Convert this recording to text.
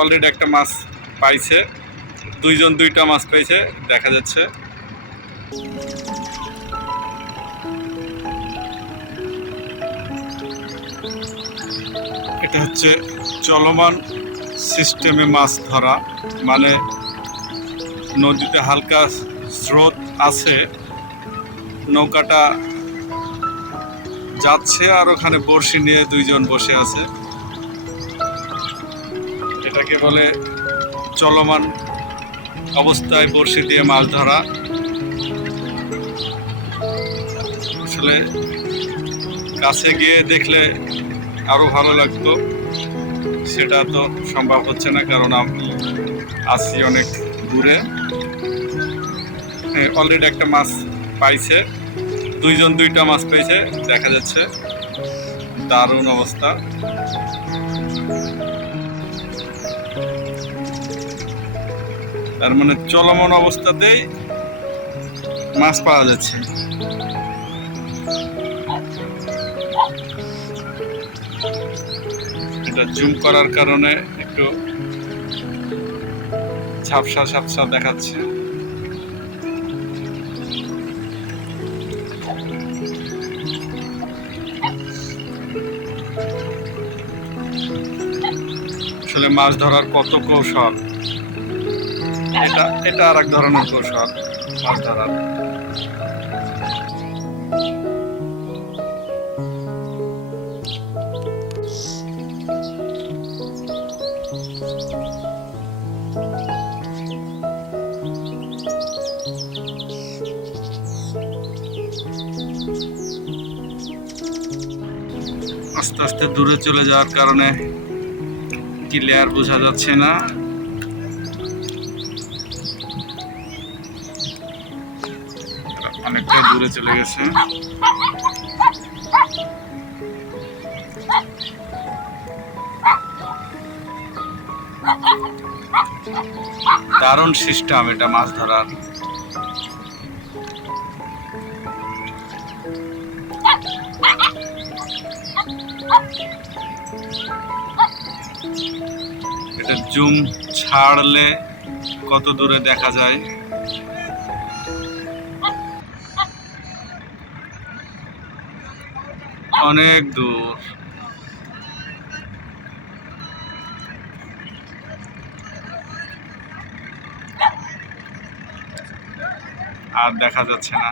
Already একটা মাছ পাইছে, দুইজন দুইটা মাছ পাইছে দেখা যাচ্ছে। এটা হচ্ছে চলমান সিস্টেমে মাছ ধরা, মানে নদীতে হালকা স্রোত আছে, নৌকাটা যাচ্ছে আর ওখানে বড়শি নিয়ে দুইজন বসে আছে। এটাকে বলে চলমান অবস্থায় বড়শি দিয়ে মাছ ধরা। আসলে কাছে গিয়ে দেখলে আরো ভালো লাগতো, সেটা তো সম্ভব হচ্ছে না কারণ আমি আছি অনেক দূরে। অলরেডি একটা মাছ পাইছে, দুইজন দুইটা মাছ পাইছে দেখা যাচ্ছে। দারুণ অবস্থা। তার মানে চলমান অবস্থাতেই মাছ পাওয়া যাচ্ছে। এটা জুম করার কারণে একটু ঝাপসা ঝাপসা দেখাচ্ছে। আসলে মাছ ধরার কত কৌশল, এটা আর এক ধরনের কৌশল মাছ ধরার। আস্তে আস্তে দূরে চলে যাওয়ার কারণে ক্লিয়ার বোঝা যাচ্ছে না। অনেকটাই দূরে চলে গেছে। দারুণ সিস্টেম এটা মাছ ধরার। এটা জুম ছাড়লে কত দূরে দেখা যায়। অনেক দূর। আর দেখা যাচ্ছে না।